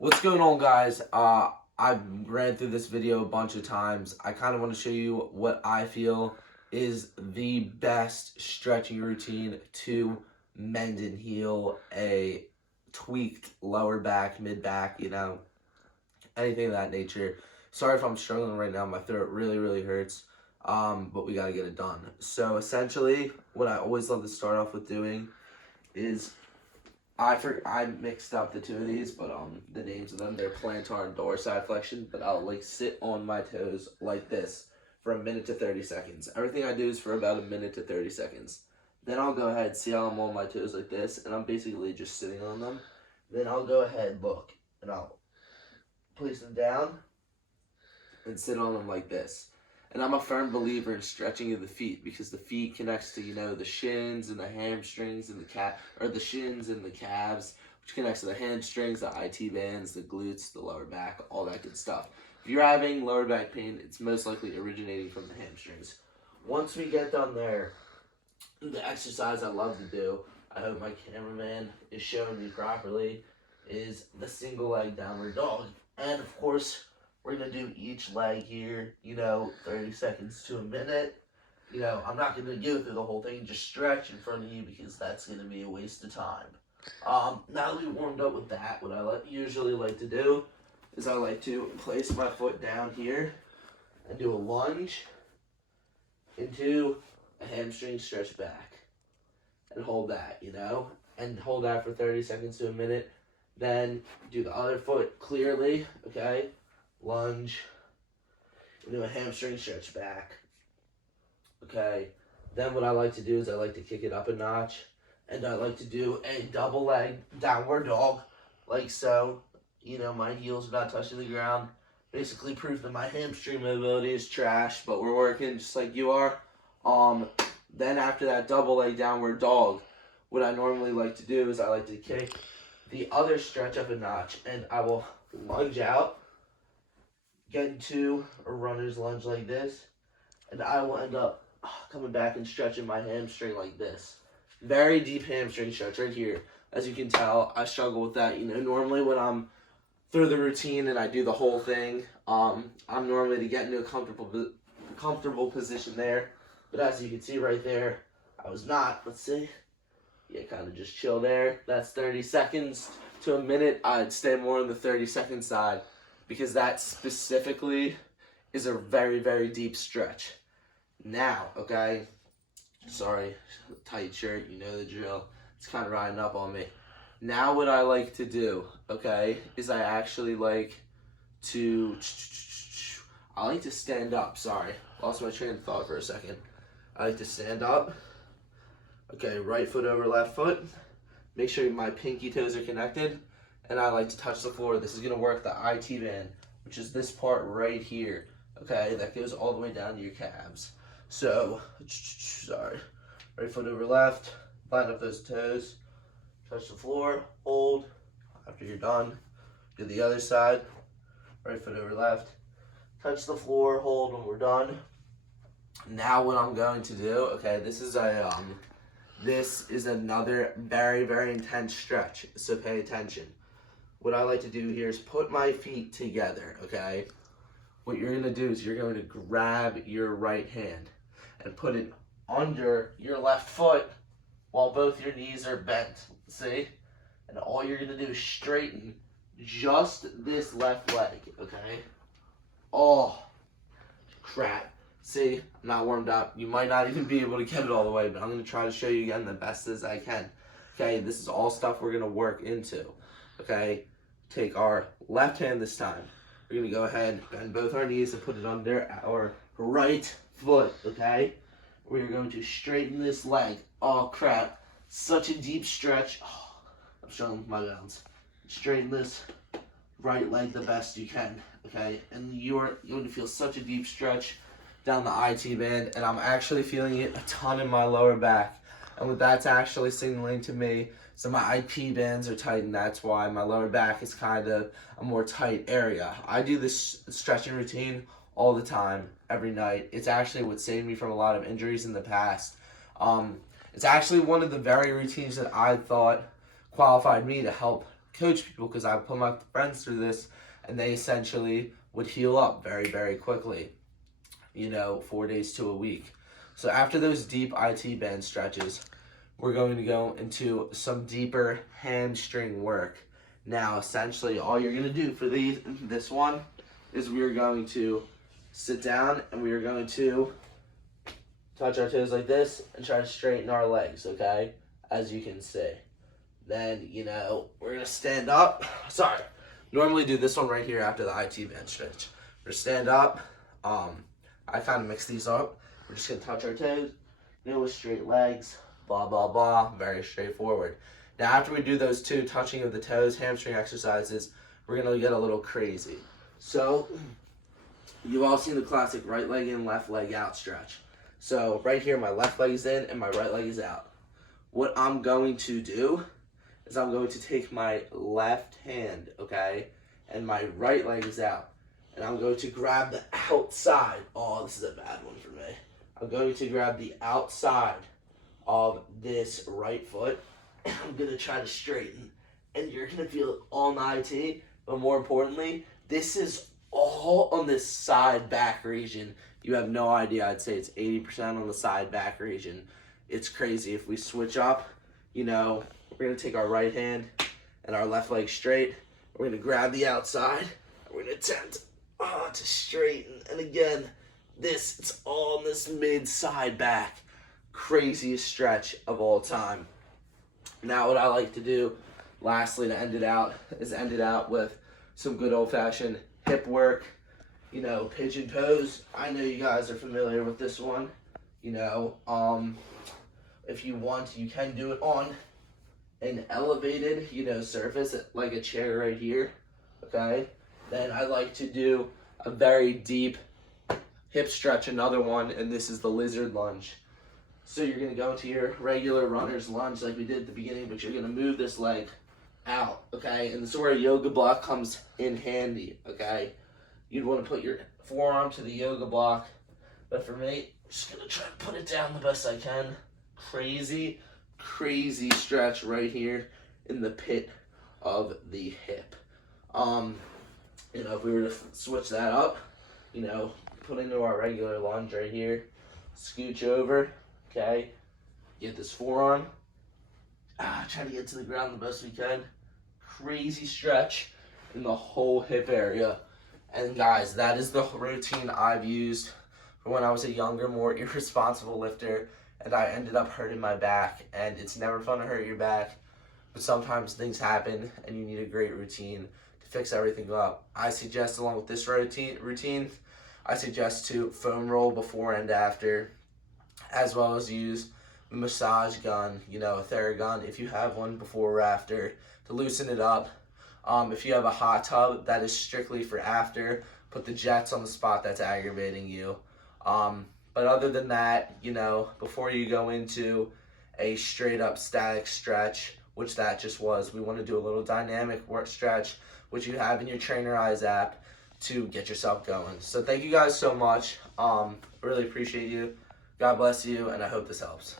What's going on, guys? I've ran through this video a bunch of times. I kind of want to show you what I feel is the best stretching routine to mend and heal a tweaked lower back, mid back, anything of that nature. Sorry if I'm struggling right now. My throat really hurts. But we got to get it done. So essentially, what I always love to start off with doing is I mixed up the two of these, but the names of them, they're plantar and dorsiflexion. But I'll like sit on my toes like this for a minute to 30 seconds. Everything I do is for about a minute to 30 seconds. Then I'll go ahead, see how I'm on my toes like this, and I'm basically just sitting on them. Then I'll go ahead, look, and I'll place them down and sit on them like this. And I'm a firm believer in stretching of the feet because the feet connects to, the shins and the hamstrings and the shins and the calves, which connects to the hamstrings, the IT bands, the glutes, the lower back, all that good stuff. If you're having lower back pain, it's most likely originating from the hamstrings. Once we get done there, the exercise I love to do, I hope my cameraman is showing me properly, is the single leg downward dog. And of course, we're going to do each leg here, 30 seconds to a minute. I'm not going to go through the whole thing, just stretch in front of you because that's going to be a waste of time. Now that we warmed up with that, what I usually like to do is I like to place my foot down here and do a lunge into a hamstring stretch back. And hold that, and hold that for 30 seconds to a minute. Then do the other foot clearly, okay? Lunge into a hamstring stretch back. Okay. Then what I like to do is I like to kick it up a notch. And I like to do a double leg downward dog, like so. My heels are not touching the ground. Basically proof that my hamstring mobility is trash, but we're working just like you are. Then after that double leg downward dog, what I normally like to do is I like to kick the other stretch up a notch, and I will lunge out, get into a runner's lunge like this, and I will end up coming back and stretching my hamstring like this. Very deep hamstring stretch right here. As you can tell, I struggle with that. Normally when I'm through the routine and I do the whole thing, I'm normally to get into a comfortable position there. But as you can see right there, I was not. Let's see. Yeah, kind of just chill there. That's 30 seconds to a minute. I'd stay more on the 30-second side because that specifically is a very deep stretch. Now, okay, sorry, tight shirt, you know the drill. It's kind of riding up on me. Now what I like to do, okay, is I actually like to stand up. Sorry, lost my train of thought for a second. I like to stand up. Okay, right foot over left foot. Make sure my pinky toes are connected. And I like to touch the floor. This is going to work the IT band, which is this part right here. Okay, that goes all the way down to your calves. So, sorry. Right foot over left. Line up those toes. Touch the floor. Hold. After you're done, do the other side. Right foot over left. Touch the floor. Hold when we're done. Now what I'm going to do, okay, this is another very intense stretch, so pay attention. What I like to do here is put my feet together, okay? What you're going to do is you're going to grab your right hand and put it under your left foot while both your knees are bent, see? And all you're going to do is straighten just this left leg, okay? Oh, crap. See, I'm not warmed up. You might not even be able to get it all the way, but I'm going to try to show you again the best as I can. Okay, this is all stuff we're going to work into. Okay, take our left hand this time. We're going to go ahead, bend both our knees and put it under our right foot, okay? We're going to straighten this leg. Oh, crap. Such a deep stretch. Oh, I'm struggling with my balance. Straighten this right leg the best you can, okay? And you're going to feel such a deep stretch down the IT band, and I'm actually feeling it a ton in my lower back. And what that's actually signaling to me, so my IP bands are tight, and that's why my lower back is kind of a more tight area. I do this stretching routine all the time, every night. It's actually what saved me from a lot of injuries in the past. It's actually one of the very routines that I thought qualified me to help coach people because I put my friends through this, and they essentially would heal up very, very quickly, 4 days to a week. So after those deep IT band stretches, we're going to go into some deeper hamstring work. Now, essentially, all you're going to do for this one is we are going to sit down and we are going to touch our toes like this and try to straighten our legs, okay? As you can see. Then, we're going to stand up. Sorry. Normally do this one right here after the IT band stretch. We're going to stand up. I kind of mix these up. We're just going to touch our toes, with straight legs, blah, blah, blah. Very straightforward. Now, after we do those two touching of the toes, hamstring exercises, we're going to get a little crazy. So, you've all seen the classic right leg in, left leg out stretch. So, right here, my left leg is in and my right leg is out. What I'm going to do is I'm going to take my left hand, okay, and my right leg is out. And I'm going to grab the outside. Oh, this is a bad one for me. I'm going to grab the outside of this right foot. And I'm going to try to straighten. And you're going to feel it all night, but more importantly, this is all on this side back region. You have no idea. I'd say it's 80% on the side back region. It's crazy. If we switch up, we're going to take our right hand and our left leg straight. We're going to grab the outside. We're going to attempt to straighten. And again, it's all on this mid-side back. Craziest stretch of all time. Now what I like to do, lastly, to end it out, is end it out with some good old-fashioned hip work. Pigeon pose. I know you guys are familiar with this one. If you want, you can do it on an elevated, surface, like a chair right here, okay? Then I like to do a very deep hip stretch, another one, and this is the lizard lunge. So you're going to go into your regular runner's lunge like we did at the beginning, but you're going to move this leg out, okay? And this is where a yoga block comes in handy, okay? You'd want to put your forearm to the yoga block, but for me, I'm just going to try to put it down the best I can. Crazy stretch right here in the pit of the hip. If we were to switch that up, put into our regular lunge right here, scooch over, okay, get this forearm, try to get to the ground the best we can. Crazy stretch in the whole hip area. And guys, that is the routine I've used for when I was a younger, more irresponsible lifter, and I ended up hurting my back. And it's never fun to hurt your back, but sometimes things happen and you need a great routine to fix everything up. I suggest, along with this routine, I suggest to foam roll before and after, as well as use a massage gun, a Theragun, if you have one, before or after, to loosen it up. If you have a hot tub, that is strictly for after. Put the jets on the spot that's aggravating you. But other than that, before you go into a straight up static stretch, which that just was, we want to do a little dynamic work stretch, which you have in your Trainer Eyes app, to get yourself going. So thank you guys so much. Really appreciate you. God bless you, and I hope this helps.